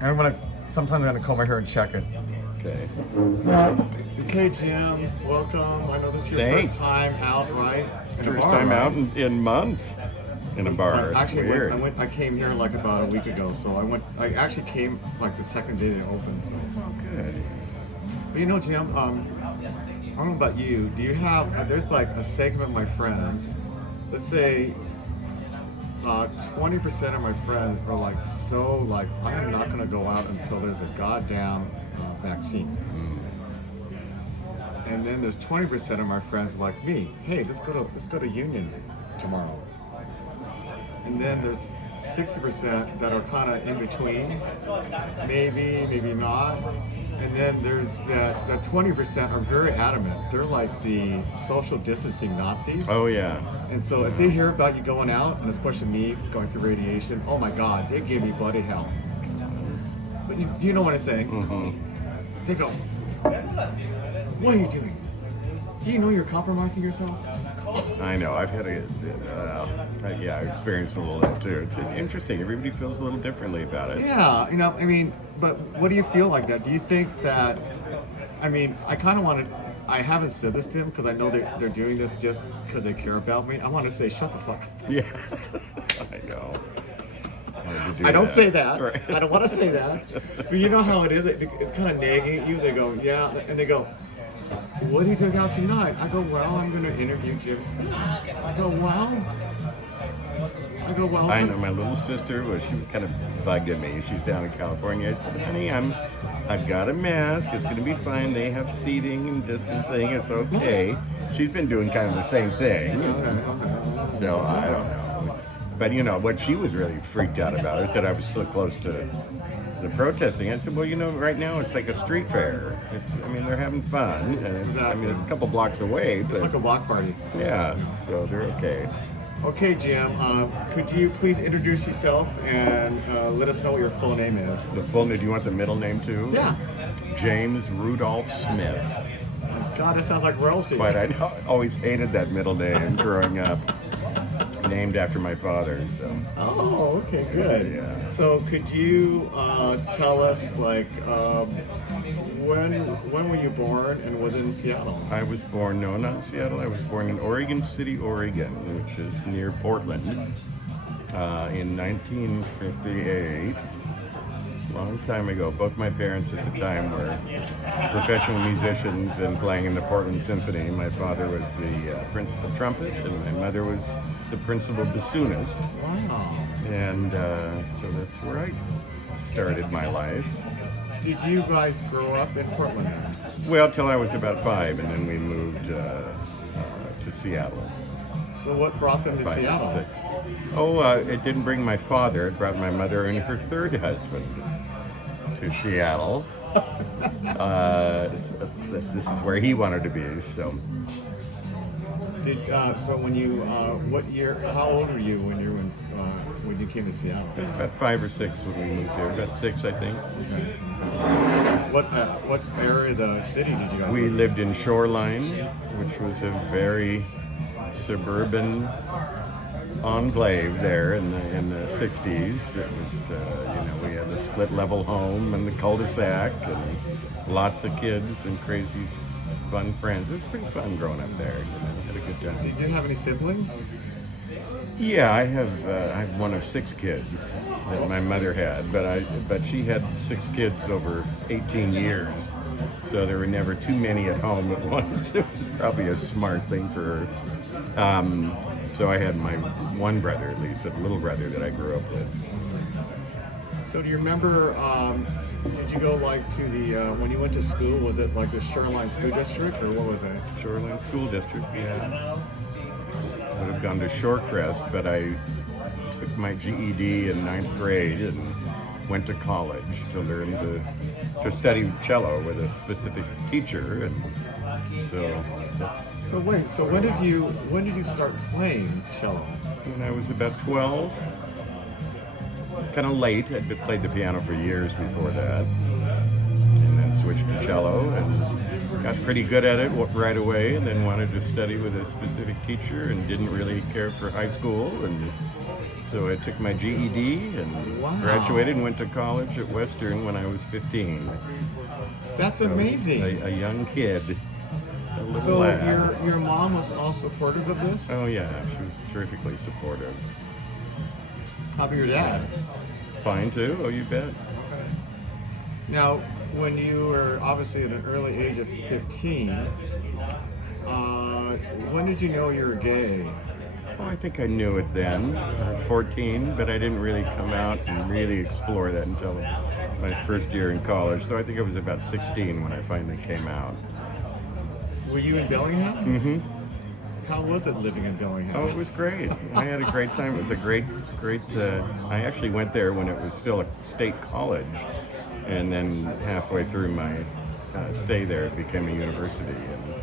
And sometimes I'm gonna comb my hair and check it. Okay. Okay, Jim, welcome. I know this is your Thanks. first time out, right? In a First bar, time right? out in months in a bar. It's Actually, weird. I came here like about a week ago, so I actually came like the second day they opened. So. Oh, good. But you know, Jim, I don't know about you. Do you have? There's like a segment of my friends. Let's say 20% of my friends are like I am not going to go out until there's a goddamn vaccine. And then there's 20% of my friends like me. Hey, let's go to Union tomorrow. And then there's 60% that are kind of in between, maybe not. And then there's that 20% are very adamant. They're like the social distancing Nazis. Oh yeah. And so if they hear about you going out, and especially me going through radiation, oh my God, they give me bloody hell. But do you know what I'm saying? Mm-hmm. They go, what are you doing? Do you know you're compromising yourself? I know. I've had I experienced a little of that too. It's interesting. Everybody feels a little differently about it. Yeah, I mean, but what do you feel like that? Do you think that, I mean, I kind of want to, I haven't said this to him because I know they're doing this just because they care about me. I want to say, shut the fuck up. Yeah. I know. Hard to do I don't that. say that. Right. I don't want to say that. But you know how it is? It's kind of nagging at you. They go, yeah. And they go, what are you doing out tonight? I go, well, I'm going to interview Jim Smith. I go, well. I know my little sister she was kind of bugged at me. She's down in California. I said, honey, I've got a mask. It's going to be fine. They have seating and distancing. It's okay. She's been doing kind of the same thing. So I don't know. But what she was really freaked out about is that I was so close to the protesting. I said, well, right now it's like a street fair. They're having fun. And it's a couple blocks away. But It's like a block party. yeah, so they're okay. Okay, Jim, could you please introduce yourself and let us know what your full name is? The full name, do you want the middle name too? Yeah. James Rudolph Smith. God, that sounds like royalty. But I always hated that middle name growing up. Named after my father, so. Oh, okay, good. Yeah. So could you tell us, when were you born and was it in Seattle? I was born, no, not in Seattle. I was born in Oregon City, Oregon, which is near Portland, in 1958. Long time ago. Both my parents at the time were professional musicians and playing in the Portland Symphony. My father was the principal trumpet, and my mother was the principal bassoonist. Wow. And so that's where I started my life. Did you guys grow up in Portland? Well, till I was about 5, and then we moved to Seattle. So what brought them to 5 Seattle? or 6. Oh, it didn't bring my father. It brought my mother and her third husband to Seattle. This is where he wanted to be. So, So when you, what year? How old were you when when you came to Seattle? about 5 or 6 when we moved here. About 6, I think. Okay. What area of the city did you guys? We live in? lived in Shoreline, which was a very suburban enclave there in the 60s. It was, we had a split level home and the cul-de-sac and lots of kids and crazy fun friends. It was pretty fun growing up there. Had a good time. Did you have any siblings? Yeah, I have one of 6 kids that my mother had, but she had 6 kids over 18 years, so there were never too many at home at once. It was probably a smart thing for her. So I had my one brother, at least, a little brother that I grew up with. So do you remember? Did you go to the when you went to school? Was it like the Shoreline School District or what was it? Shoreline School District, yeah. Would have gone to Shorecrest, but I took my GED in 9th grade and went to college to learn to study cello with a specific teacher, and so that's. So wait, so when did you start playing cello? When I was about 12, kind of late. I'd played the piano for years before that, and then switched to cello and got pretty good at it right away, and then wanted to study with a specific teacher and didn't really care for high school, and So I took my GED and Wow. graduated and went to college at Western when I was 15. That's So I was amazing. A young kid, a little So lad. your mom was all supportive of this? Oh yeah, she was terrifically supportive. How about your dad? Fine too. Oh, you bet. Now, when you were obviously at an early age of 15, when did you know you were gay? Well, I think I knew it then, 14, but I didn't really come out and really explore that until my first year in college. So I think I was about 16 when I finally came out. Were you in Bellingham? Mm-hmm. How was it living in Bellingham? Oh, it was great. I had a great time. It was a great. I actually went there when it was still a state college, and then halfway through my stay there, it became a university. And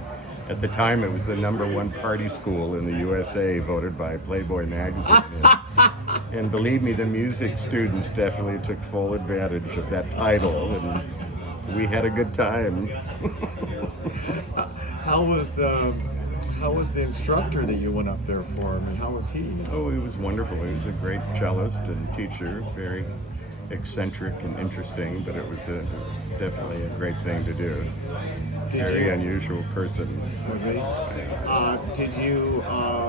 at the time, it was the #1 party school in the USA, voted by Playboy magazine. And believe me, the music students definitely took full advantage of that title, and we had a good time. How was the instructor that you went up there for? I mean, how was he? Oh, he was wonderful. He was a great cellist and teacher, very eccentric and interesting, but it was definitely a great thing to do. Very unusual person. Okay. Did you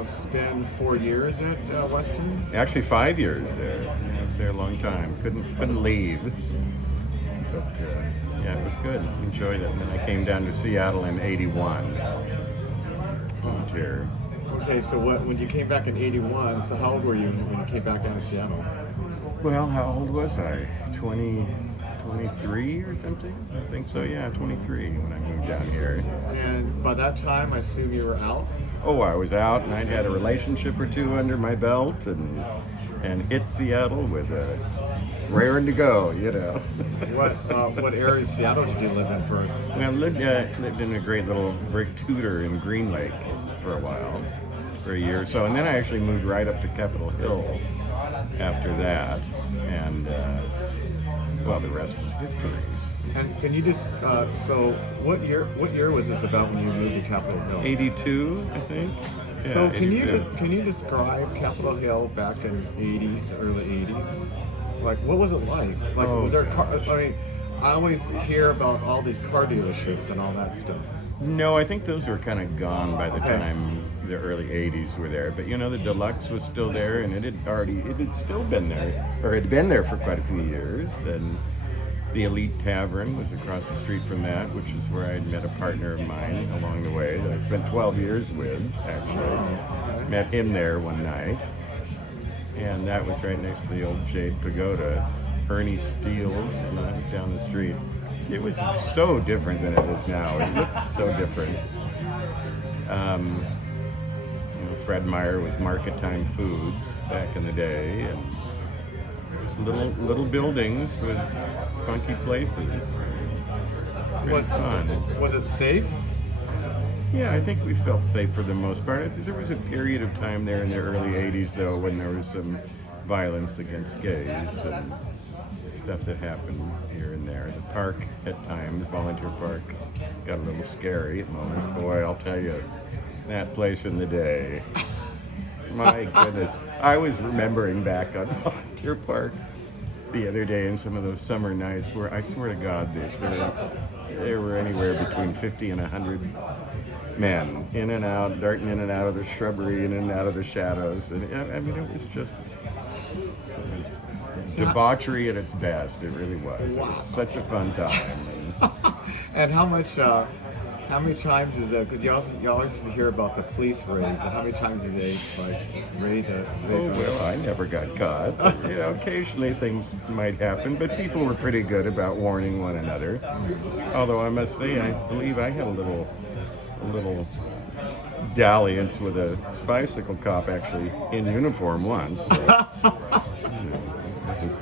spend 4 years at Western? Actually, 5 years there. I was there a long time. Couldn't leave. But yeah, it was good. Enjoyed it. And then I came down to Seattle in '81. Moved here. Okay, so when you came back in '81, so how old were you when you came back down to Seattle? Well, how old was I? 23 or something? I think so, yeah, 23 when I moved down here. And by that time, I assume you were out? Oh, I was out and I'd had a relationship or two under my belt and hit Seattle with a raring to go, you know. What area of Seattle did you live in first? I lived in a great little brick Tudor in Green Lake for a while, for a year or so, and then I actually moved right up to Capitol Hill after that, and well, the rest was history. And can you just so what year was this about when you moved to Capitol Hill? 82, I think. Yeah, So 82. can you describe Capitol Hill back in '80s, early '80s? Like, what was it like? Like, Oh, was there gosh. I mean, I always hear about all these car dealerships and all that stuff. No, I think those were kind of gone by the Okay. time the early '80s were there. But you know, the Deluxe was still there, and it had still been there, or had been there for quite a few years. And the Elite Tavern was across the street from that, which is where I met a partner of mine along the way that I spent 12 years with, actually. Met him there one night, and that was right next to the old Jade Pagoda. Ernie Steele's, and that was down the street. It was so different than it is now. It looked so different. Fred Meyer was Market Time Foods back in the day, and little buildings with funky places. Really fun. Was it safe? Yeah, I think we felt safe for the most part. There was a period of time there in the early '80s, though, when there was some violence against gays and stuff that happened here and there. The park at times, Volunteer Park, got a little scary at moments. Boy, I'll tell you, that place in the day. My goodness. I was remembering back on Volunteer Park the other day in some of those summer nights where I swear to God, there were anywhere between 50 and 100 men in and out, darting in and out of the shrubbery, in and out of the shadows. And I mean, it was just debauchery at its best. It really was. It Wow. was such a fun time. And how many times did because you always used to hear about the police raids, and how many times did they like raid the Oh, well, I never got caught. But, you know, occasionally things might happen, but people were pretty good about warning one another. Although I must say, I believe I had a little dalliance with a bicycle cop actually in uniform once. So,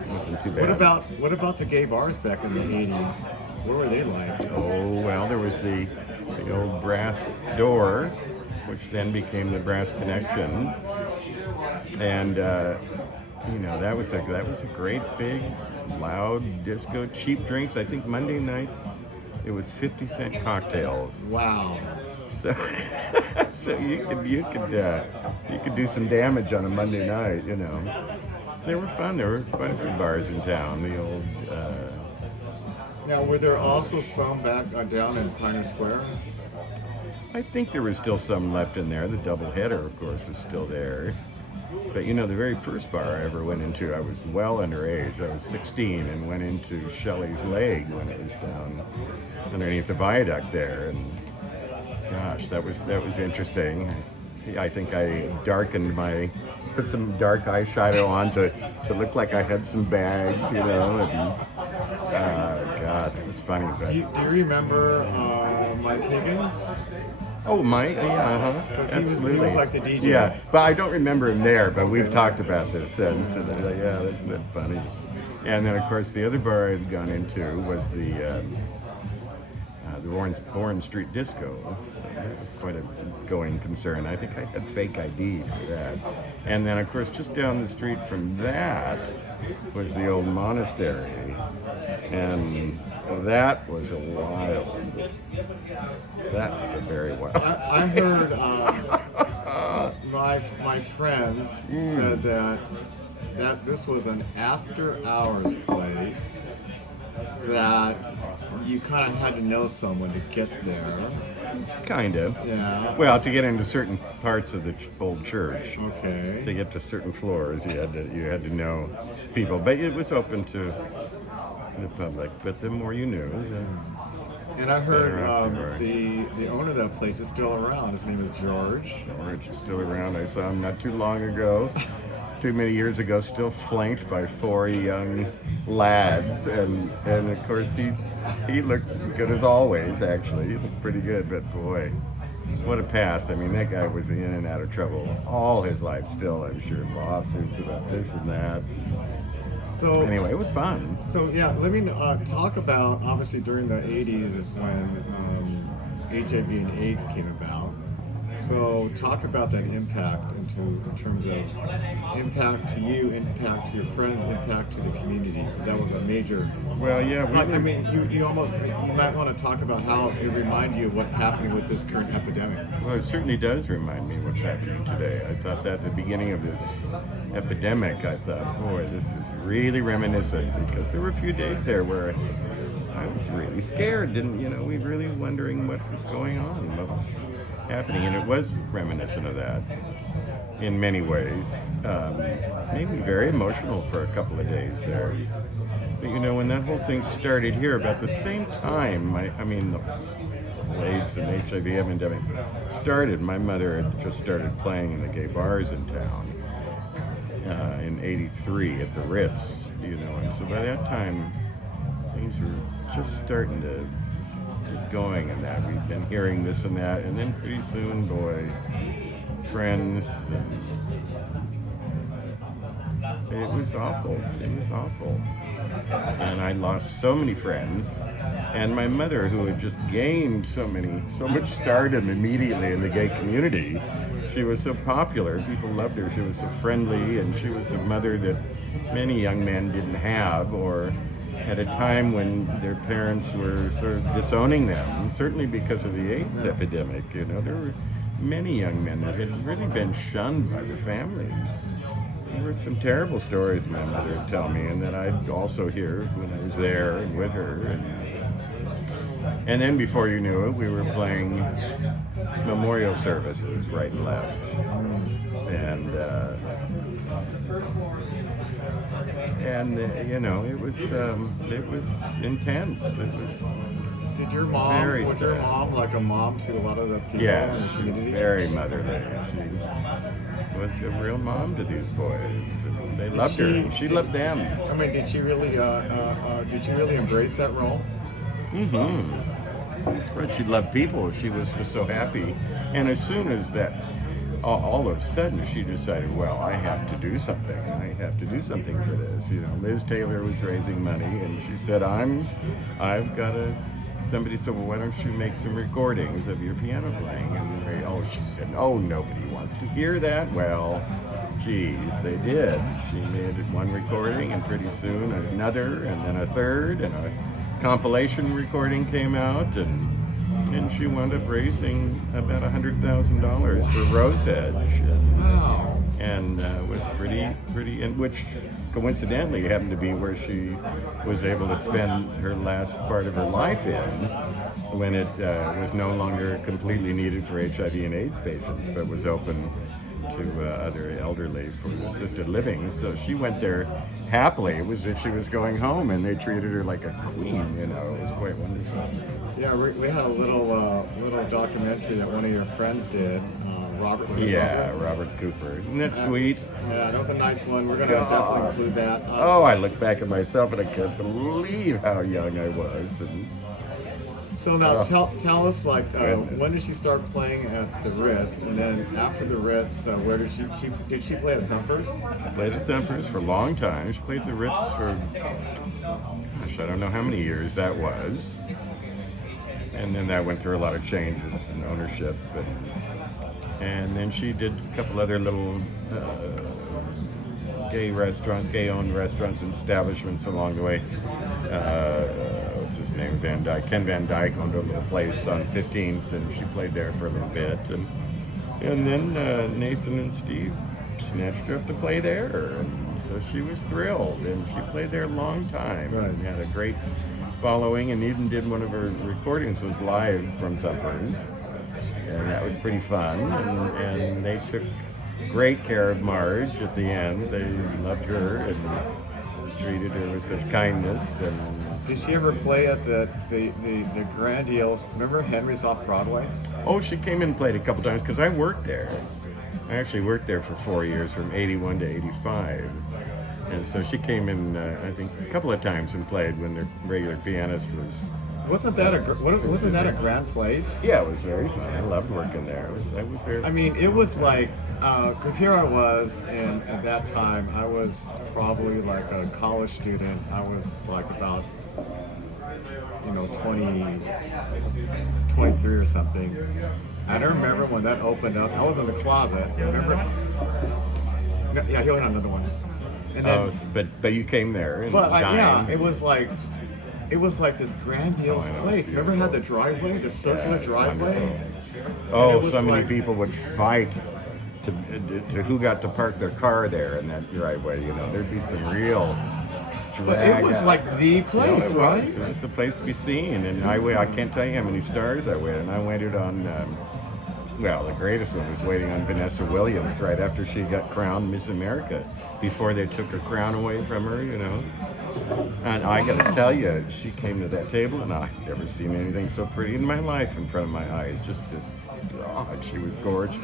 wasn't too bad. What about the gay bars back in the '80s? What were they like? Oh, well, there was the old Brass Door, which then became the Brass Connection, and that was a great big loud disco, cheap drinks. I think Monday nights it was 50-cent cocktails. Wow. So, so you could do some damage on a Monday night, you know. they were fun. There were quite a few bars in town. The old, Now, were there also some back down in Pioneer Square? I think there was still some left in there. The Double Header, of course, is still there. But you know, the very first bar I ever went into, I was well underage. I was 16 and went into Shelley's Leg when it was down underneath the viaduct there. And gosh, that was interesting. I think I put some dark eyeshadow on to look like I had some bags, you know. And God, it was funny. But Do you remember Mike Higgins? oh, Mike, yeah, 'Cause absolutely. he was like the DJ. Yeah, but I don't remember him there. But we've talked about this since, and yeah, isn't that funny? And then, of course, the other bar I'd gone into was the Warren Street Disco. So that was quite a going concern. I think I had fake ID for that. And then, of course, just down the street from that was the old monastery, and that was a wild. That was a very wild. I heard my friends said that this was an after-hours place, that you kind of had to know someone to get there. Kind of. Yeah. Well, to get into certain parts of the old church, Okay. to get to certain floors, you had to know people. But it was open to the public. But the more you knew, And I heard Better off you were. the owner of that place is still around. His name is George. George is still around. I saw him not too long ago. Too many years ago, still flanked by 4 young lads, and of course he looked as good as always. Actually, he looked pretty good, but boy, what a past! I mean, that guy was in and out of trouble all his life. Still, I'm sure, lawsuits about this and that. So Anyway, it was fun. So yeah, let me talk about, obviously during the 80s is when HIV and AIDS came about. So talk about that impact in terms of impact to you, impact to your friends, impact to the community. That was a major. Well, yeah, I mean, you might want to talk about how it reminds you of what's happening with this current epidemic. Well, it certainly does remind me what's happening today. I thought that at the beginning of this epidemic, I thought, boy, this is really reminiscent, because there were a few days there where I was really scared. We were really wondering what was going on, what was happening, and it was reminiscent of that in many ways. Made me very emotional for a couple of days there. But when that whole thing started here, about the same time, the AIDS and HIV epidemic started, my mother had just started playing in the gay bars in town in '83 at the Ritz, and so by that time things were just starting to get going, and that we've been hearing this and that, and then pretty soon, boy, friends, it was awful. And I lost so many friends, and my mother, who had just gained so much stardom immediately in the gay community. She was so popular, people loved her, she was so friendly, and she was a mother that many young men didn't have, or at a time when their parents were sort of disowning them, certainly because of the AIDS epidemic. There were many young men that had really been shunned by their families. There were some terrible stories my mother would tell me, and that I'd also hear when I was there and with her. And then before you knew it, we were playing memorial services right and left. And it was intense. It was Did your mom, very was your sad. mom like a mom to a lot of the people in Yeah, the she was community? very motherly. She was a real mom to these boys. And they loved her, and she loved them. I mean, did she really embrace that role? But she loved people. She was just so happy. And as soon as that, all of a sudden, she decided, well, I have to do something. I have to do something for this. Liz Taylor was raising money, and she said, I've got to. Somebody said, well, why don't you make some recordings of your piano playing? And she said, oh, nobody wants to hear that. Well, geez, they did. She made one recording, and pretty soon another, and then a third, and a compilation recording came out, and she wound up raising about $100,000 for Rosehedge. Wow. and was pretty, and which coincidentally happened to be where she was able to spend her last part of her life in, when it was no longer completely needed for HIV and AIDS patients, but was open to other elderly for assisted living. So she went there happily. It was as if she was going home, and they treated her like a queen. You know, it was quite wonderful. Yeah, we had a little documentary that one of your friends did, Robert. Robert Cooper. Isn't that sweet? Yeah, that was a nice one. We're gonna definitely include that. Oh, I look back at myself and I can't believe how young I was. And So now tell us, like, Goodness. when did she start playing at the Ritz, and then after the Ritz, where did she play at Thumpers? she played at Thumpers for a long time. She played the Ritz for, gosh, I don't know how many years that was. And then that went through a lot of changes in ownership. And then she did a couple other little gay-owned restaurants and establishments along the way. What's his name? Van Dyke. Ken Van Dyke owned a little place on 15th, and she played there for a little bit. And then Nathan and Steve snatched her up to play there, and so she was thrilled, and she played there a long time. Right. And had a great following, and even did one of her recordings was live from Thumpers, and that was pretty fun. And they took great care of Marge at the end. They loved her and treated her with such kindness. And Did she ever play at the grandiose? Remember Henry's off Broadway? oh, she came in and played a couple times because I worked there. I actually worked there for 4 years, from 81 to 85. And so she came in, I think, a couple of times and played when the regular pianist was. Wasn't that a grand place? Yeah, it was very fun. I loved working there. I was there. I mean, it was like, because here I was, and at that time I was probably like a college student. I was like about, 23 or something. And I remember when that opened up, I was in the closet. Remember? No, yeah, he only had another one. And then, but you came there and but dined. it was like this grandiose Oh, I know, place. it's Remember, it had the driveway, the circular it's driveway. wonderful. And Oh, it was so many like- people would fight to who got to park their car there in that driveway. There'd be some real drag. But it was out. like the place, it right? was. It was the place to be seen, and I can't tell you how many stars I waited. And I waited on, the greatest one was waiting on Vanessa Williams right after she got crowned Miss America, before they took her crown away from her, And I got to tell you, she came to that table, and I've never seen anything so pretty in my life in front of my eyes. Just this, God, she was gorgeous.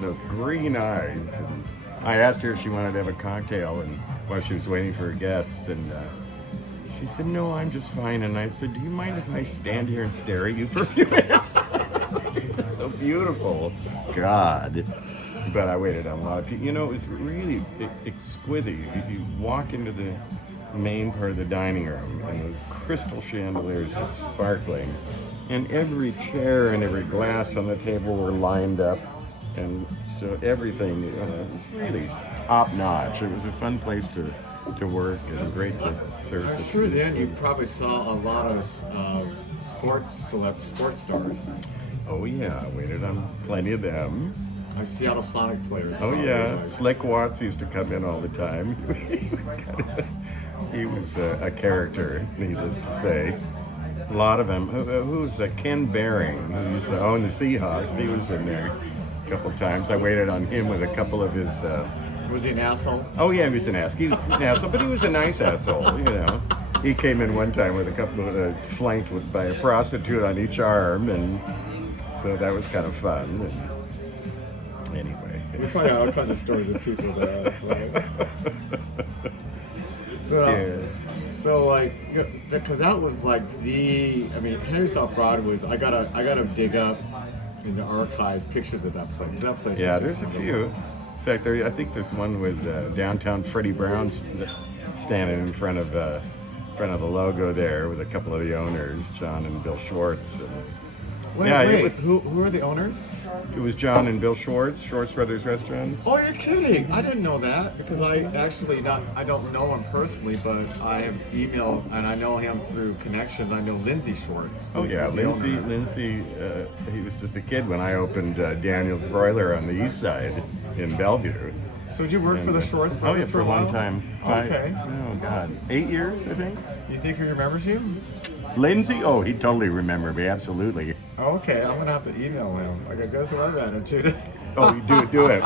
Those green eyes. And I asked her if she wanted to have a cocktail, and while she was waiting for her guests, and she said, "No, I'm just fine." And I said, "Do you mind if I stand here and stare at you for a few minutes?" So beautiful, God. But I waited on a lot of people. It was really exquisite. You walk into the main part of the dining room, and those crystal chandeliers just sparkling, and every chair and every glass on the table were lined up, and so everything was really top notch. It was a fun place to work, and great to serve. I'm such sure good then you food. probably saw a lot of sports stars, Oh yeah, I waited on plenty of them. like Seattle Sonic players. Oh probably, yeah, like- Slick Watts used to come in all the time. He was a character, needless to say. A lot of them. Who was that? Ken Behring, who used to own the Seahawks. He was in there a couple of times. I waited on him with a couple of his. Was he an asshole? Oh yeah, he was an asshole. He was an asshole, but he was a nice asshole. He came in one time with a couple of flanked by a prostitute on each arm, and so that was kind of fun. And anyway. We probably had all kinds of stories of people there, right? Well, Yes. so like, because that was like Henry's off Broadway was, I gotta dig up in the archives pictures of that place. That place. Yeah, was there's just a few. In fact, I think there's one with downtown Freddie Brown standing in front of the logo there with a couple of the owners, John and Bill Schwartz. And Wait, yeah, wait, it was. who are the owners? It was John and Bill Schwartz, Schwartz Brothers Restaurants. Oh, you're kidding! I didn't know that because I don't know him personally, but I have emailed and I know him through connections. I know Lindsay Schwartz. Oh yeah, who's the owner. Lindsay. He was just a kid when I opened Daniel's Broiler on the east side in Bellevue. So did you work for the Schwartz Oh brothers yeah, for a while? long time. Okay. Oh God, 8 years I think. You think he remembers you? Lindsay? Oh, he'd totally remember me. Absolutely. Okay, I'm gonna have to email him. Like, I guess what attitude. Oh, you do it.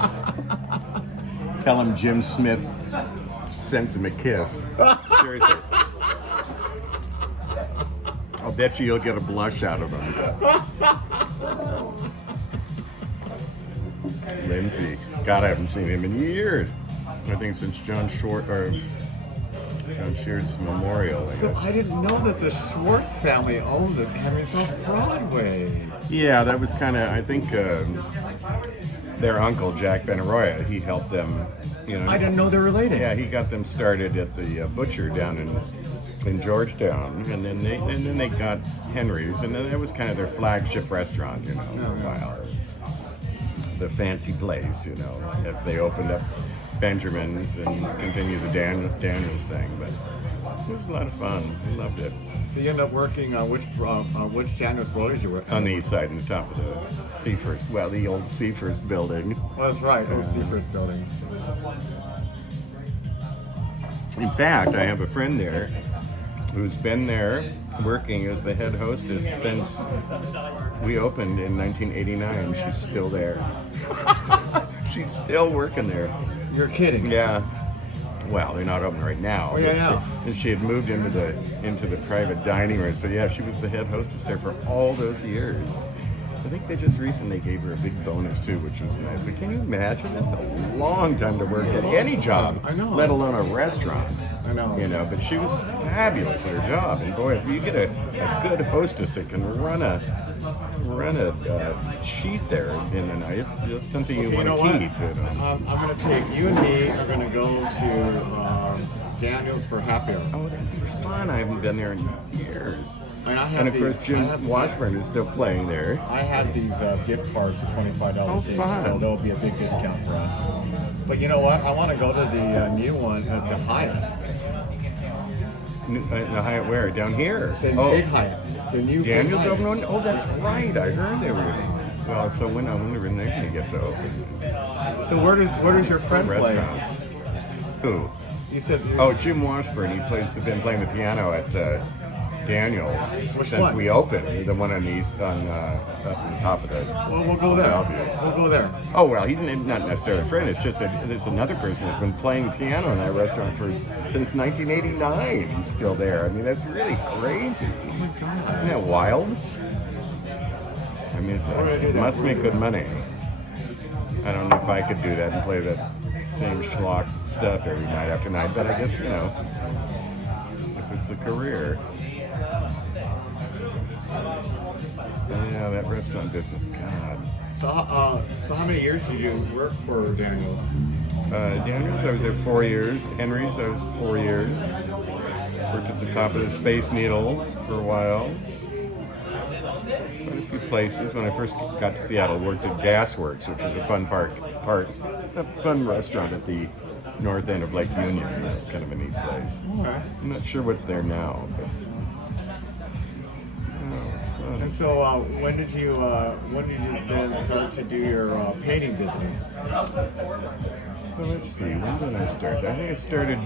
Tell him Jim Smith sends him a kiss. Seriously. I'll bet you you'll get a blush out of him. Lindsay. God, I haven't seen him in years. I think since John Sheard's memorial. So I didn't know that the Schwartz family owned the Henry's off Broadway. Yeah, that was kind of, I think, their uncle, Jack Benaroya, he helped them, you know. I didn't know they're related. Yeah, he got them started at the butcher down in Georgetown, and then they got Henry's, and then that was kind of their flagship restaurant, you know, for a while. The fancy place, you know, as they opened up Benjamin's and continued the Daniels thing. But it was a lot of fun. We loved it. So you ended up working on which Daniels Brothers you were On the east side, on the top of the Seafirst, well, the old Seafirst building. Well, that's right, old Seafirst building. In fact, I have a friend there who's been there working as the head hostess since we opened in 1989. She's still there. She's still working there. You're kidding. Yeah. Well, they're not open right now. Oh, yeah, but she had moved into the private dining rooms. But yeah, she was the head hostess there for all those years. I think they just recently gave her a big bonus too, which was nice. But can you imagine? That's a long time to work at any job, I know. let alone a restaurant. I know. You know, but she was fabulous at her job. And boy, if you get a good hostess that can run a sheet there in the night, it's something you want to keep. You know? I'm going to take you and me are going to go to Daniels for happy hour. Oh, that'd be fun. I haven't been there in years. And I have And of course, these- Jim I have- Washburn is still playing there. I have these gift cards for $25 Oh, each, fun. so there'll be a big discount for us. But you know what? I want to go to the new one at the Hyatt. The Hyatt where? Down here? The big Hyatt. The new big Daniels Hyatt. open one? Oh, that's right. I heard they were. Well, so I wonder when they're going to get to open. So where does your friend play? Restaurants. Who? You said Oh, Jim Washburn. He's been playing the piano at Daniels Which since one? we opened. The one on the east, up on top of the. Well, we'll go there. Bellevue. We'll go there. Oh well, he's not necessarily a friend. It's just that there's another person that's been playing the piano in that restaurant since 1989. He's still there. I mean, that's really crazy. Isn't that wild? I mean, it must make good money. I don't know if I could do that and play that same schlock stuff every night after night, but I guess, you know, if it's a career. Yeah, that restaurant business, God. So how many years did you work for Daniels? Daniels, I was there 4 years. Henry's, I was 4 years. Worked at the top of the Space Needle for a while. Quite a few places. When I first got to Seattle, worked at Gasworks, which was a fun fun restaurant at the north end of Lake Union. That was kind of a neat place. Okay. I'm not sure what's there now, but. And so when did you then start to do your painting business? Well, let's see. When did I start? I think I started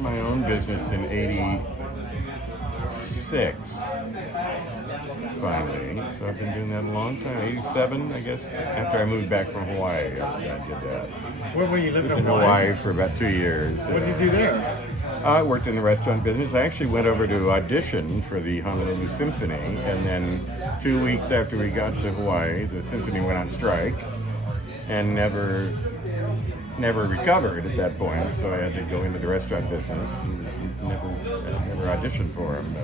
my own business in '86. Finally, so I've been doing that a long time. '87, I guess. After I moved back from Hawaii, I did that. Where were you living In in Hawaii for about 2 years. What did you do there? I worked in the restaurant business. I actually went over to audition for the Honolulu Symphony, and then 2 weeks after we got to Hawaii, the symphony went on strike, and never recovered at that point. So I had to go into the restaurant business. And never auditioned for them,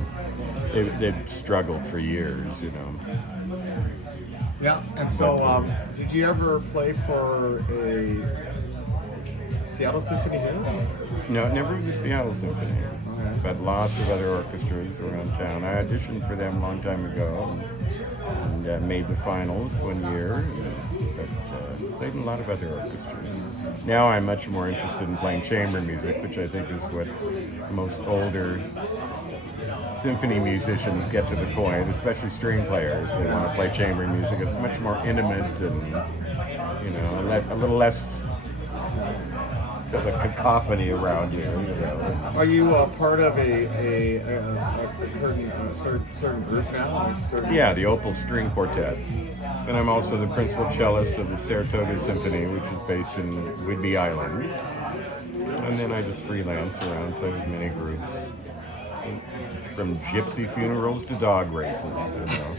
but they'd struggled for years, you know. Yeah. And so did you ever play for a Seattle Symphony here? No, never the Seattle Symphony, but lots of other orchestras around town. I auditioned for them a long time ago and made the finals one year, but played in a lot of other orchestras. Now I'm much more interested in playing chamber music, which I think is what most older symphony musicians get to the point, especially string players. They want to play chamber music. It's much more intimate and, you know, a little less of a cacophony around you. You know. Are you part of certain group now? Or certain... Yeah, the Opal String Quartet. And I'm also the principal cellist of the Saratoga Symphony, which is based in Whidbey Island. And then I just freelance around, play with many groups. From gypsy funerals to dog races, you know.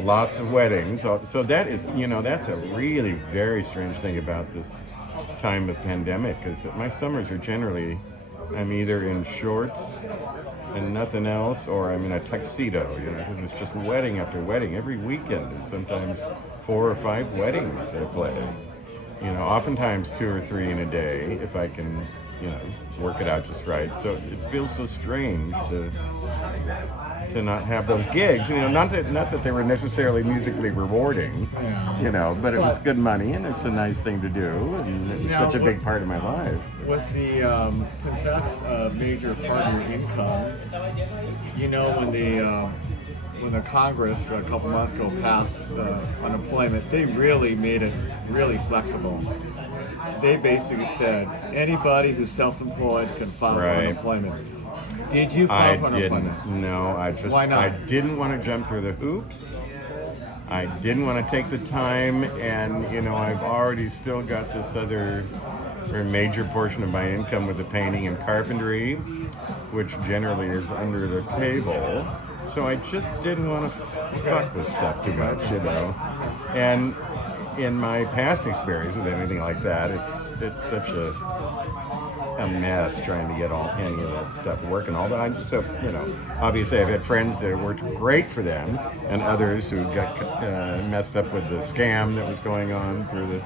Lots of weddings. So that is, you know, that's a really very strange thing about this time of pandemic, is that my summers are generally, I'm either in shorts and nothing else, or I'm in a tuxedo, you know, because it's just wedding after wedding. Every weekend is sometimes 4 or 5 weddings I play. You know, oftentimes 2 or 3 in a day, if I can, you know, work it out just right. So it feels so strange to not have those gigs. You know, not that they were necessarily musically rewarding, you know, but it was good money and it's a nice thing to do, and it's Now, such a big part of my life. With the since that's a major part of your income, you know, when the Congress a couple months ago passed unemployment, they really made it really flexible. They basically said anybody who's self-employed can file for unemployment. Did you file for unemployment? Didn't. No, Why not? I didn't want to jump through the hoops. I didn't want to take the time, and you know, I've already still got this other or major portion of my income with the painting and carpentry, which generally is under the table. So I just didn't want to fuck with stuff too much, you know. And in my past experience with anything like that, it's such a mess trying to get any of that stuff working. Although so you know, obviously I've had friends that worked great for them, and others who got messed up with the scam that was going on through the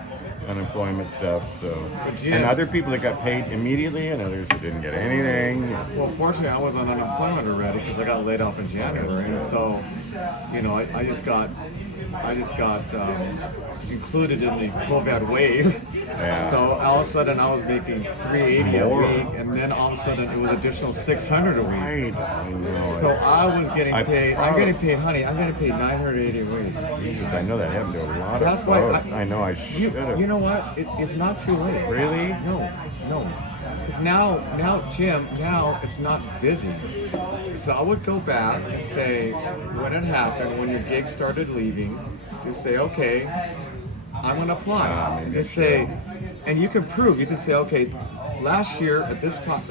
unemployment stuff. So, and other people that got paid immediately, and others that didn't get anything. Well, fortunately, I was on unemployment already because I got laid off in January, and so, you know, I just got included in the COVID wave. Yeah. So all of a sudden I was making $380 More. a week, and then all of a sudden it was additional $600 a week. Right. I know. So I was getting paid. I'm probably- getting paid, honey. I'm getting paid $980 a week. Jesus, I know that happened to a lot That's of why folks. I know I should have. You know what? It's not too late. Really? No. Because now, Jim, now it's not busy. So I would go back and say, when it happened, when your gig started leaving, just say, okay, I'm going to apply. Just say, and you can prove, you can say, okay, last year at this time,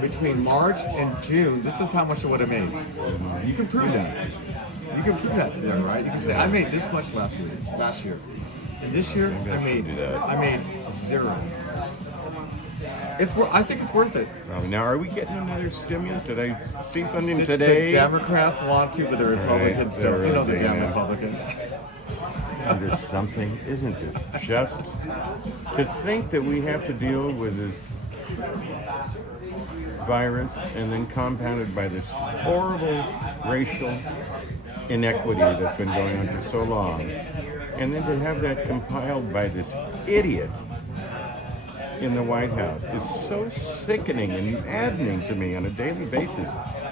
between March and June, this is how much I would have made. You can prove that. You can prove that to them, right? You can say, I made this much last year. And this year, Maybe I should do that. I made $0. I think it's worth it. Now, are we getting another stimulus? Did I see something The today? Democrats want to, but the Republicans Right, don't. You know the they're damn really- Republicans. Isn't this something? Isn't this just to think that we have to deal with this virus and then compounded by this horrible racial inequity that's been going on for so long, and then to have that compiled by this idiot in the White House is so sickening and maddening to me on a daily basis.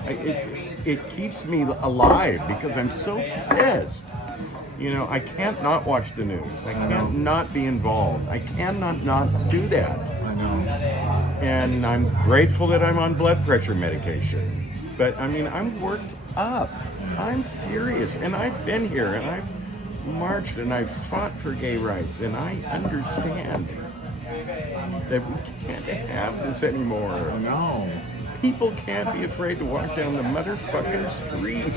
It keeps me alive because I'm so pissed. You know, I can't not watch the news. I can't not be involved. I cannot not do that. I know. And I'm grateful that I'm on blood pressure medication. But I mean, I'm worked up. I'm furious. And I've been here and I've marched and I've fought for gay rights. And I understand that we can't have this anymore. No. People can't be afraid to walk down the motherfucking street.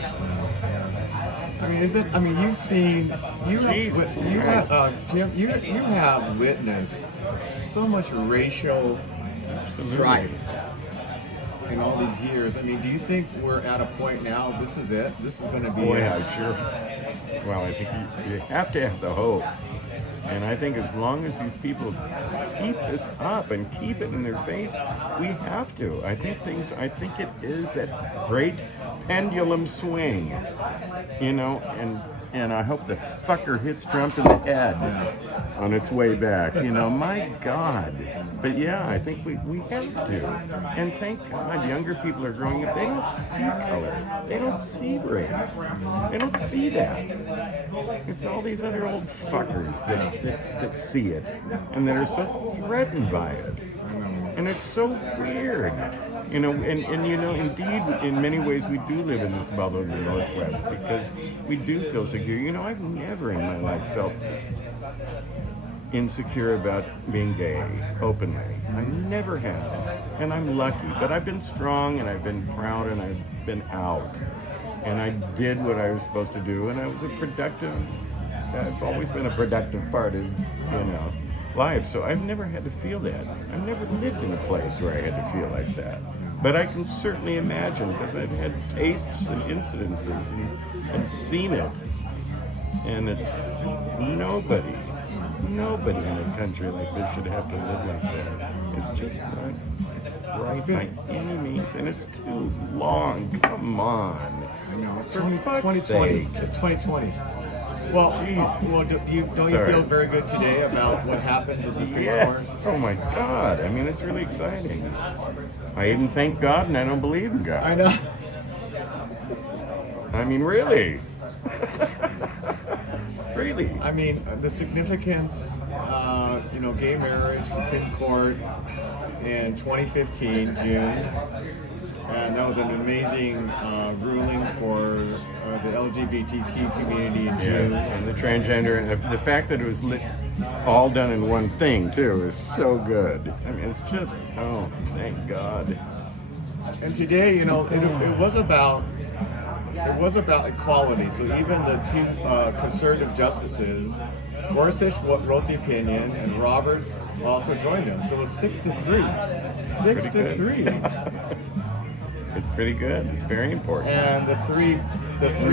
I mean, you've seen, Jesus Jim, you have witnessed so much racial strife in all these years. I mean, do you think we're at a point now, this is it? This is going to be Boy, it? I sure. Well, I think you have to have the hope. And I think as long as these people keep this up and keep it in their face, we have to. I think it is that great pendulum swing, you know, and and I hope the fucker hits Trump in the head on its way back. You know, my God. But yeah, I think we have to. And thank God younger people are growing up. They don't see color. They don't see race. They don't see that. It's all these other old fuckers that see it and that are so threatened by it. And it's so weird. You know, and you know, indeed, in many ways, we do live in this bubble in the Northwest because we do feel secure. You know, I've never in my life felt insecure about being gay openly. I never have. And I'm lucky. But I've been strong and I've been proud and I've been out. And I did what I was supposed to do and I was a productive, I've always been a productive part of, you know, life. So I've never had to feel that. I've never lived in a place where I had to feel like that. But I can certainly imagine because I've had tastes and incidences and seen it. And it's nobody in a country like this should have to live like that. It's just not right by any means. And it's too long. Come on. I know. It's For 2020. fuck's sake. It's 2020. Well, Jeez. well, don't you Sorry. feel very good today about what happened in the Supreme Yes. Court? Oh my God. I mean, it's really exciting. I even thank God and I don't believe in God. I know. I mean, really. Really. I mean, the significance, you know, gay marriage, Supreme Court in 2015, June. And that was an amazing ruling for the LGBTQ community in June. Yeah, and the transgender, and the fact that it was all done in one thing, too, is so good. I mean, it's just, oh, thank God. And today, you know, it was about equality. So even the two conservative justices, Gorsuch wrote the opinion, and Roberts also joined him. So it was 6-3. 6-3. It's pretty good. It's very important. And the three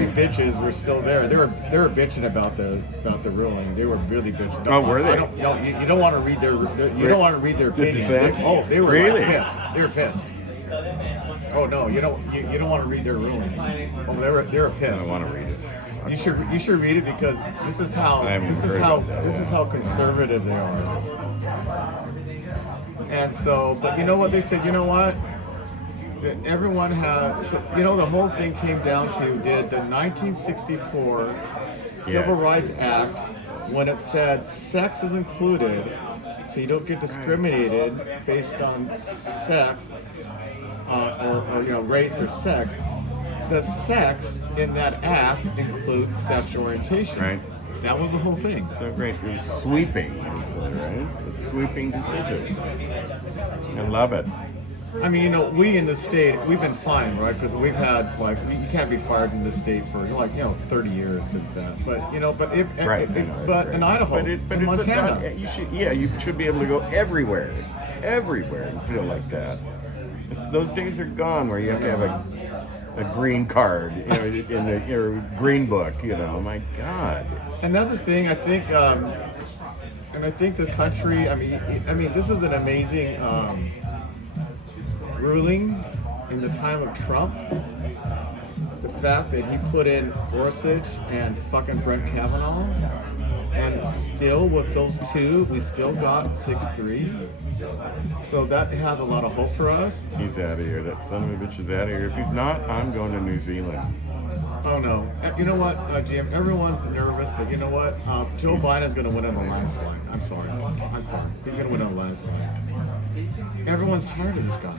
bitches were still there. They were bitching about the ruling. They were really bitching. Oh, were they? You don't want to read their you don't want to read their opinion. dissent? They were Really? like pissed. They were pissed. Oh no, you don't want to read their ruling. Oh, they were I pissed. don't want to read it. You should read it because this is how conservative they are. And so, but you know what they said? You know what? Everyone has, so, you know, the whole thing came down to did the 1964 Civil Rights Act, when it said sex is included, so you don't get discriminated based on sex or you know, race or sex. The sex in that act includes sexual orientation. Right. That was the whole thing. So great. It was sweeping, you said, right? A sweeping decision. I love it. I mean, you know, we in the state, we've been fine, right? Because we've had, like, you can't be fired in the state for, like, you know, 30 years since that. But, you know, but in Idaho, in Montana. You should be able to go everywhere and feel like that. Those days are gone where you have to have a green card, you know, in your green book, you know. My God. Another thing, I think, and I think the country, I mean, this is an amazing ruling in the time of Trump. The fact that he put in Gorsuch and fucking Brett Kavanaugh, and still with those two, we still got 6-3. So that has a lot of hope for us. He's out of here. That son of a bitch is out of here. If he's not, I'm going to New Zealand. Oh no. You know what, Jim? Everyone's nervous, but you know what? Joe Biden's going to win on the landslide. I'm sorry. He's going to win on the landslide. Everyone's tired of this guy.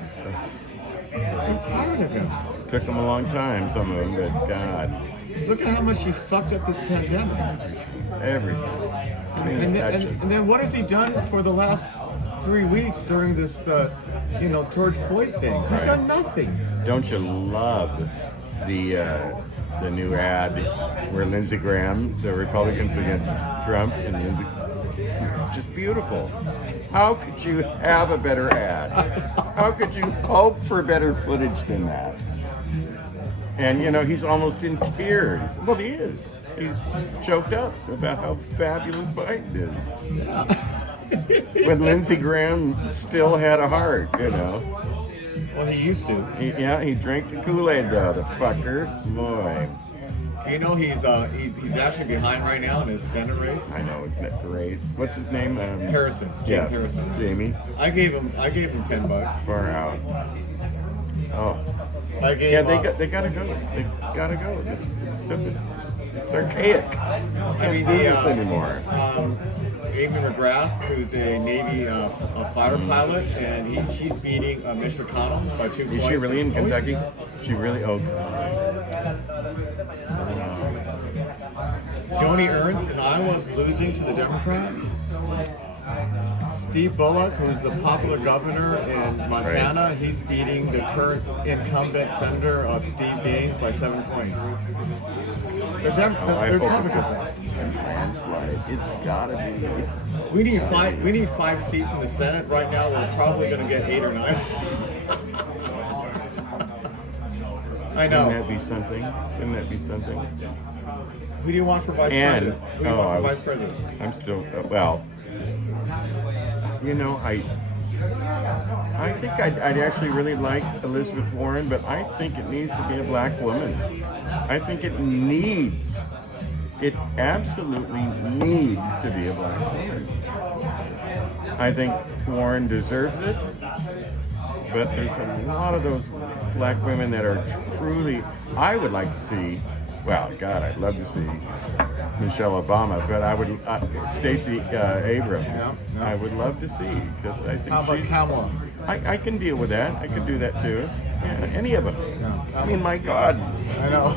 I'm tired of him. Took him a long time, some of them, but God. Look at how much he fucked up this pandemic. Everything. And then what has he done for the last 3 weeks during this, you know, George Floyd thing? He's done nothing. Don't you love the new ad where Lindsey Graham, the Republicans against Trump, and Lindsey, it's just beautiful. How could you have a better ad? How could you hope for better footage than that? And you know, he's almost in tears. Well, he is. He's choked up about how fabulous Biden is. Yeah. When Lindsey Graham still had a heart, you know. Well, he used to. He drank the Kool-Aid though, the fucker. Boy. You know he's actually behind right now in his Senate race. I know, isn't that great? What's his name? Harrison. James Yeah, Harrison. Jamie. I gave him $10. Far out. Oh, I gave yeah, they gotta go. They gotta go. This stuff is it's archaic. I mean, Can't do this anymore. Amy McGrath, who's a Navy a fighter pilot, and she's beating Mitch McConnell by 2 points. Is she really in Kentucky? She really? Oh. Joni Ernst in Iowa's losing to the Democrat. Steve Bullock, who's the popular governor in Montana, Right. he's beating the current incumbent senator Steve Gaines by 7 points. I They're hope it's Republicans. a landslide. It's gotta be. We need 5 seats in the Senate right now. We're probably going to get 8 or 9. I know. Wouldn't that be something? Wouldn't that be something? Who do you want for vice And president? Who do you want for vice president? I'm still well. You know, I think I'd actually really like Elizabeth Warren, but I think it needs to be a black woman. I think it absolutely needs to be a black woman. I think Warren deserves it, but there's a lot of those black women that are truly, I would like to see, well, God, I'd love to see Michelle Obama, but I would, Stacey Abrams, Yeah. I would love to see, because I think How about she's, Kamala? I can deal with that. I could do that too. Yeah, any of them. Yeah. I mean, my God. I know.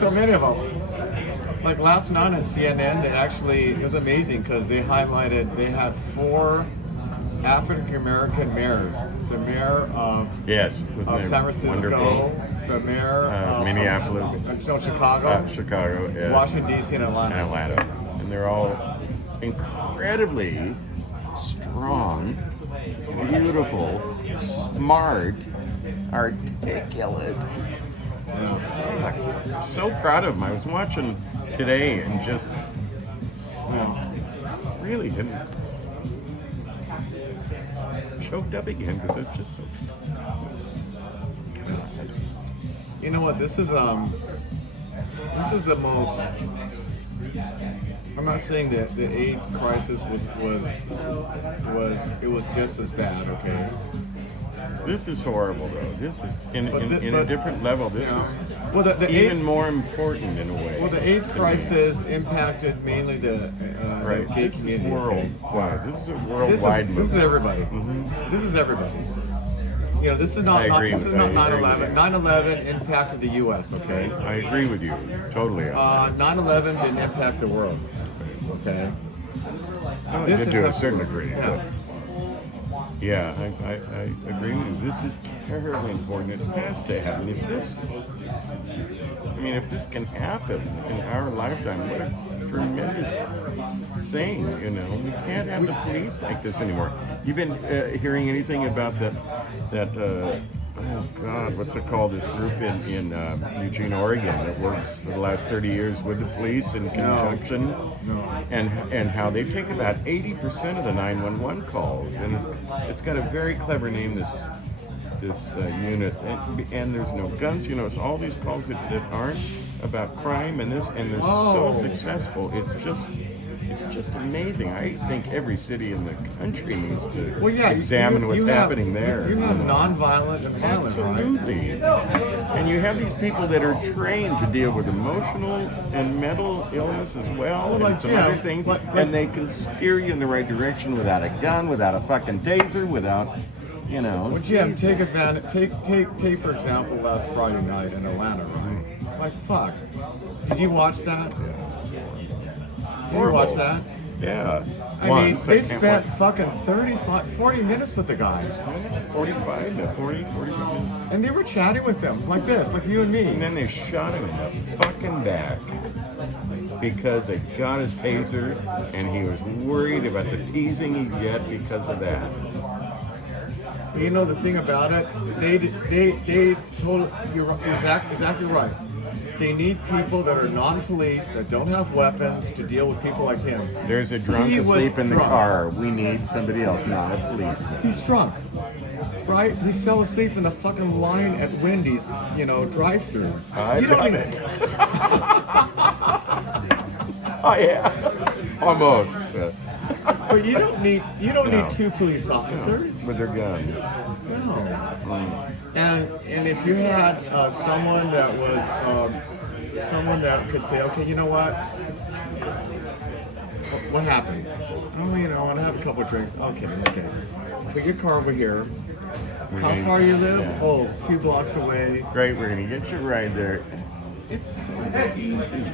So many of them. Like last night on CNN, it was amazing because they had 4 African American mayors. The mayor of Yes. Wasn't San it Francisco, wonderful? the mayor of Minneapolis. no, Chicago, Chicago, yeah. Washington D.C. and Atlanta. And Atlanta. And they're all incredibly strong, beautiful, smart, articulate. Yeah. I'm so proud of them. I was watching today and just really didn't choked up again because it's just so. God. You know what? This is the most. I'm not saying that the AIDS crisis was just as bad. Okay. This is horrible, though. This is in But a different level. This yeah. is Well, the even AIDS, more important in a way. well, the AIDS crisis impacted mainly the Right. gay This is community. worldwide. This is a This worldwide is movement. everybody. Mhm. This is everybody. You know, this is not I agree this is with- not I agree 9/11. with you. 9/11 impacted the U.S. Okay. I agree with you totally. 9/11 didn't impact the world. Okay. No, it This did to a impacts- certain degree. Yeah. But yeah, I agree with you. This is terribly important. It has to happen. If this can happen in our lifetime, what a tremendous thing, you know. We can't have the police like this anymore. You've been hearing anything about that oh God, what's it called? This group in Eugene, Oregon that works for the last 30 years with the police in conjunction, and how they take about 80% of the 911 calls, and it's got a very clever name. This unit, and there's no guns. You know, it's all these calls that aren't about crime, and they're so successful. It's just amazing. I think every city in the country needs to examine what's happening there. You have nonviolent and violent, right? Absolutely. And you have these people that are trained to deal with emotional and mental illness as well, and like, some yeah, other things, like- and they can steer you in the right direction without a gun, without a fucking taser, without, you know. Well, Jim, take advantage. Take for example, last Friday night in Atlanta, right? Like, fuck. Did you watch that? Did you watch that? Yeah. I mean, they spent fucking 40 minutes with the guy. 45 to 45 minutes. And they were chatting with them like this, like you and me. And then they shot him in the fucking back because they got his taser and he was worried about the teasing he'd get because of that. You know the thing about it, they told you're exactly right. They need people that are non-police, that don't have weapons, to deal with people like him. There's a drunk He was asleep in the drunk. car. We need somebody else, not a policeman. He's drunk. right? He fell asleep in the fucking line at Wendy's, drive-through. I've You don't done need it. Oh yeah, almost. But you don't need No. need two police officers. With their guns. No. And if you had someone that could say, okay, you know what happened? Oh, I want to have a couple of drinks. Okay. Put your car over here. How far you live? Yeah. Oh, a few blocks away. Great, we're gonna get you right there. It's so easy.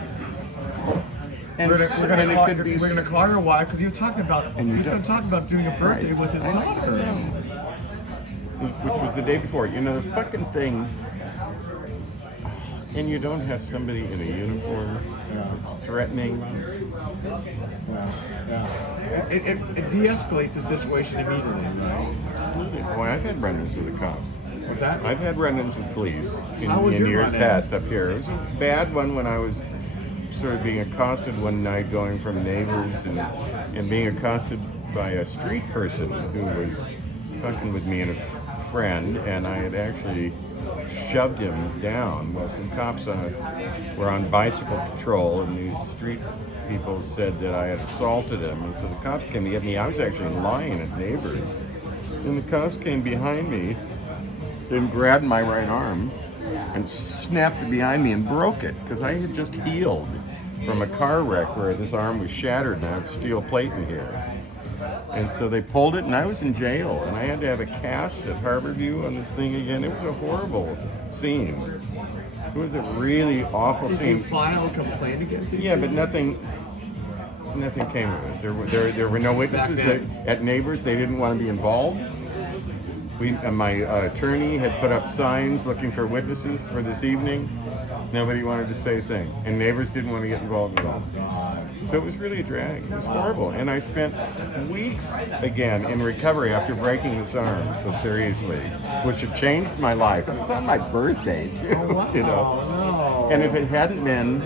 And We're it could be gonna call your wife because he's gonna talk about doing a birthday Right. with his daughter. which was the day before. The fucking thing. And you don't have somebody in a uniform. It's threatening. Yeah. It de-escalates the situation immediately, right? Absolutely. Boy, I've had run-ins with the cops. What's that? I've had run-ins with police How was in your years run-in? past up here. It was a bad one when I was sort of being accosted one night going from neighbors and being accosted by a street person who was fucking with me and a friend, and I had actually shoved him down. Well, some cops were on bicycle patrol, and these street people said that I had assaulted him, and so the cops came to get me. I was actually lying at neighbors, and the cops came behind me and grabbed my right arm and snapped it behind me and broke it because I had just healed from a car wreck where this arm was shattered and I have a steel plate in here. And so they pulled it and I was in jail and I had to have a cast at Harborview on this thing again. It was a horrible scene. It was a really awful Did scene. you file a complaint against these Yeah, but people? nothing came of it. There were no witnesses Back that then. at neighbors. They didn't want to be involved. My attorney had put up signs looking for witnesses for this evening. Nobody wanted to say a thing, and neighbors didn't want to get involved at all. So it was really a drag. It was horrible, and I spent weeks again in recovery after breaking this arm so seriously, which had changed my life. It was on my birthday too, Oh, no. And if it hadn't been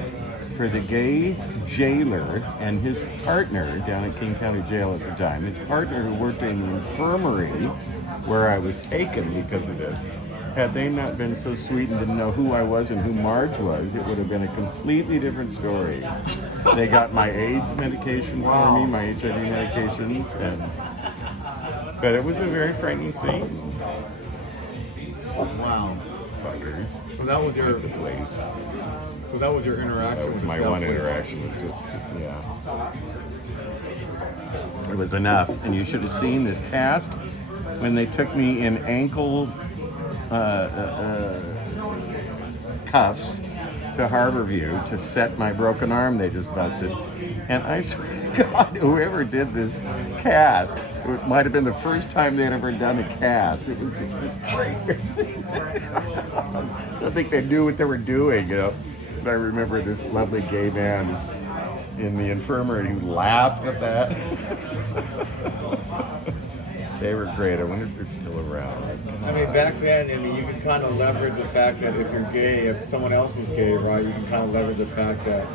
for the gay jailer and his partner down at King County Jail at the time, his partner who worked in the infirmary where I was taken because of this, had they not been so sweet and didn't know who I was and who Marge was, it would have been a completely different story. They got my AIDS medication for me, my HIV medications, but it was a very frightening scene. Wow. Fuckers. So that was your The place. So that was your interaction. That was with my the one South Police. interaction with yeah. It was enough, and you should have seen this cast when they took me in ankle cuffs to Harborview to set my broken arm they just busted. And I swear to God, whoever did this cast, it might have been the first time they'd ever done a cast. It was just this great thing. I think they knew what they were doing, But I remember this lovely gay man in the infirmary who laughed at that. They were great. I wonder if they're still around. I mean, back then, you can kind of leverage the fact that if you're gay, if someone else was gay, right, you can kind of leverage the fact that.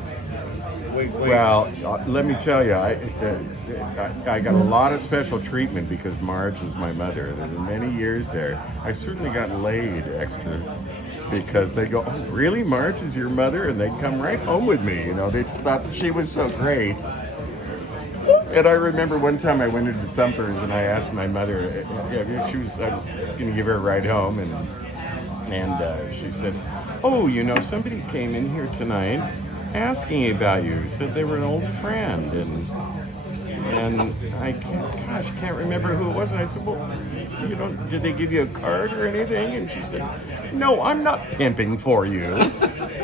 Wait. Well, let me tell you, I got a lot of special treatment because Marge was my mother. There were many years there. I certainly got laid extra because they go, "Oh, really? Marge is your mother?" And they'd come right home with me. They just thought that she was so great. And I remember one time I went into Thumpers and I asked my mother, I was going to give her a ride home, and she said, "Oh, somebody came in here tonight asking about you. Said they were an old friend, and I can't remember who it was." And I said, "Well, did they give you a card or anything?" And she said, "No, I'm not pimping for you."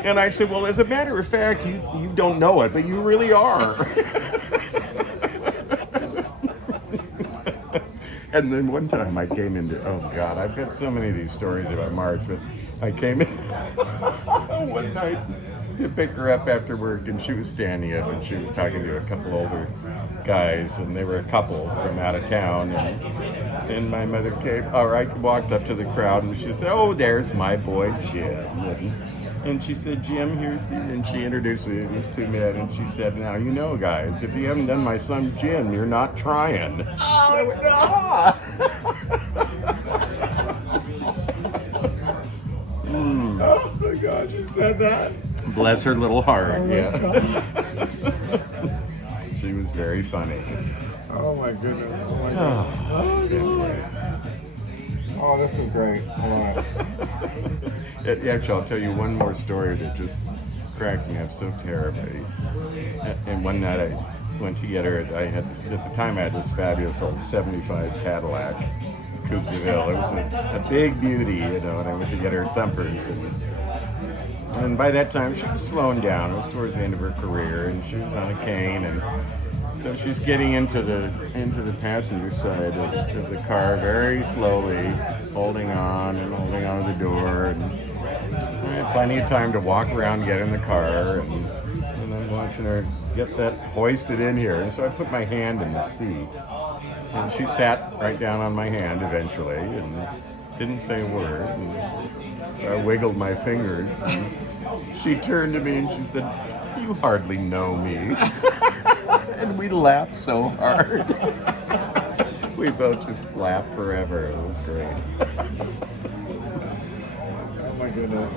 And I said, "Well, as a matter of fact, you don't know it, but you really are." And then one time I came into, oh God, I've got so many of these stories about Marge, but I came in one night to pick her up after work, and she was standing up and she was talking to a couple older guys, and they were a couple from out of town, and my mother came, or I walked up to the crowd and she said, "Oh, there's my boy Jim." And she said, "Jim, and she introduced me to these two men, and she said, "Now, guys, if you haven't done my son Jim, you're not trying." Oh, no! God, you said that? Bless her little heart. Oh my Yeah. God. She was very funny. Oh my goodness. Oh my God. Oh, God. Oh, this is great. All right. Actually, I'll tell you one more story that just cracks me up so terribly. And one night I went to get her. I had this, at the time I had this fabulous old '75 Cadillac Coupe de Ville. It was a big beauty, you know. And I went to get her at Thumpers, and by that time she was slowing down. It was towards the end of her career, and she was on a cane, and so she's getting into the passenger side of the car very slowly, holding on to the door, and I had plenty of time to walk around, get in the car, and I'm watching her get that hoisted in here. And so I put my hand in the seat, and she sat right down on my hand eventually, and didn't say a word. And so I wiggled my fingers, and she turned to me and she said, "You hardly know me." And we laughed so hard. We both just laughed forever. It was great. Oh my goodness.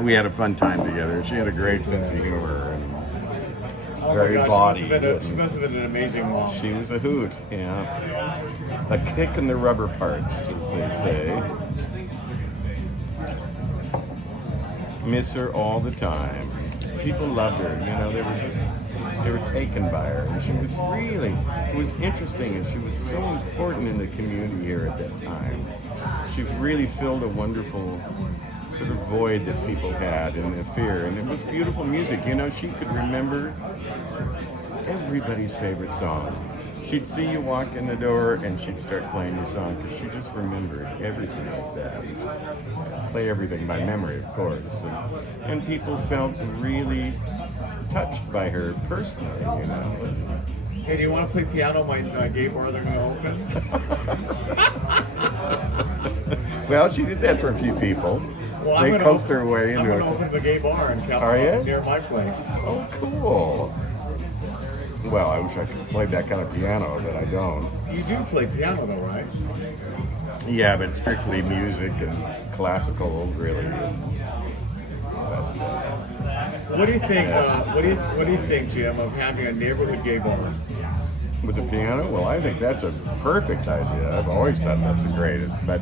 We had a fun time together. She had a great sense of humor and Oh very my body. gosh, she must have been an amazing mom. She was a hoot, yeah. A kick in the rubber parts, as they say. Miss her all the time. People loved her, you know, they were taken by her. And she was really, it was interesting, and she was so important in the community here at that time. She really filled a wonderful sort of void that people had and the fear. And it was beautiful music. You know, she could remember everybody's favorite song. She'd see you walk in the door and she'd start playing your song because she just remembered everything like that. Play everything by memory, of course. And people felt really touched by her personally, you know. Hey, do you want to play piano? My gay bar, they're going to open. Well, she did that for a few people. Well, They coaxed her way I'm into going to it. open the gay bar in Are you? California near my place. Oh, cool. Well, I wish I could play that kind of piano, but I don't. You do play piano though, right? Yeah, but strictly music and classical, really. What do you think? What do you think, Jim, of having a neighborhood gay bar? With the piano? Well, I think that's a perfect idea. I've always thought that's the greatest, but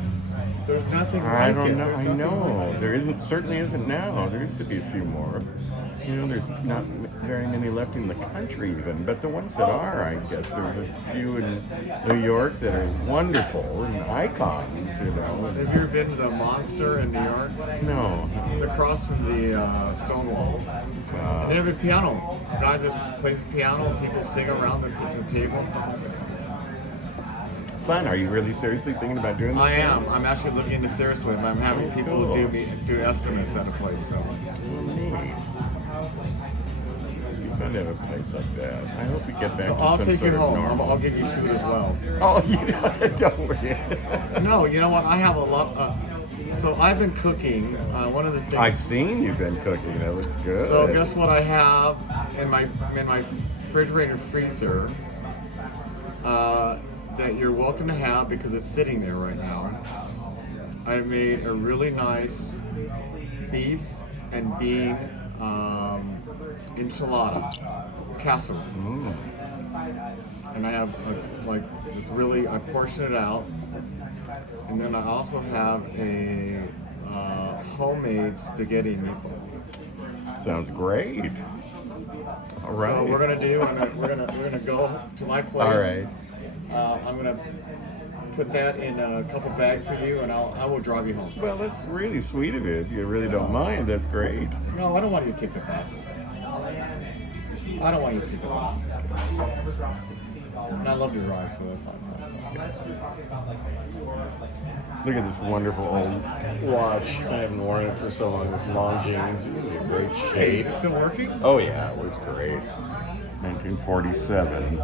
There's nothing. I like don't it. know. There's I nothing know like it. there isn't. Certainly isn't now. There used to be a few more. You know, there's not very many left in the country even, but the ones that are, I guess, there's a few in New York that are wonderful and icons. You know. Have you ever been to the Monster in New York? No. It's across from the Stonewall. They have a piano. Guys that plays piano and people sing around the table and stuff like that. Fun. Are you really seriously thinking about doing that? I am. I'm actually looking into seriously. I'm having people Cool. do estimates at a place. So. Neat. You find out a place like that. I hope we get back to I'll some take sort you of home. normal. I'll give you food as well. Oh, don't worry. No, you know what? I have a lot. So I've been cooking. One of the things. I've seen you've been cooking. That looks good. So guess what I have in my refrigerator freezer that you're welcome to have because it's sitting there right now. I made a really nice beef and bean enchilada casserole. Mm. And I have this really, I portion it out. And then I also have a homemade spaghetti meatball. Sounds great. All right. So we're gonna go to my place. All right. I'm gonna put that in a couple bags for you, and I will drive you home. Well, that's really sweet of you. If you really don't mind, that's great. No, I don't want you to take the bus. I don't want you to take the bus. And I love your ride, so that's fine. Look at this wonderful old watch. I haven't worn it for so long. This Longines. It's in great Hey, shape. is it still working? Oh yeah, it was great. 1947.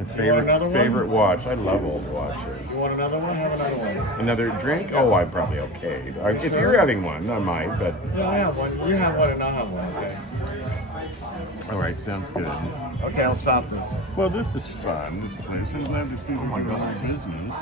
It's my another one? favorite watch. I love old watches. You want another one? Have another one. Another drink? Oh, I'm probably okay. If you're having one, I might, but... Yeah, I have one. You have one, and I'll have one. Okay. All right, sounds good. Okay, I'll stop this. Well, this is fun, this place. I'm glad to see you doing business.